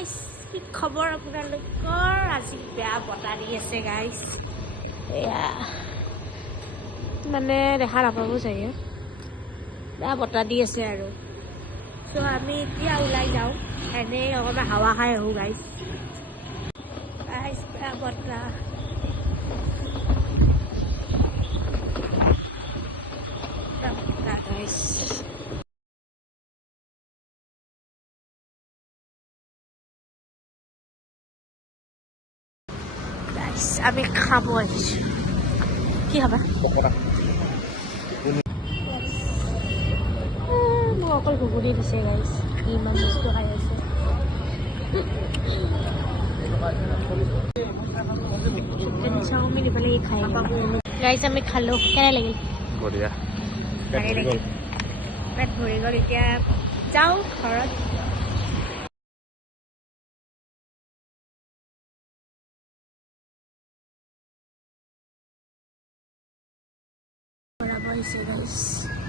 গাইছ কি খবৰ আপোনালোকৰ আজি বেয়া বতাহ দি আছে গাইছ এয়া মানে দেখা নাপাব চাগে বেয়া বতাহ দি আছে আৰু চ' আমি এতিয়া ওলাই যাওঁ এনেই অকণমান হাৱা খাই আহোঁ গাইছ গাইছ বেয়া বতাহ গাইছ আমি খাব আহিছোঁ কি খাবা মোক অকল ঘুগুনি দিছে গাইছ ইমান বস্তু খাই আছে চাওমিন ইফালে খাই গাইছ আমি খালোঁ কেনে লাগিল বঢ়িয়া ভালেই লাগিল পেট ভৰি গ'ল এতিয়া যাওঁ ঘৰত বনাব হৈছে গাইছ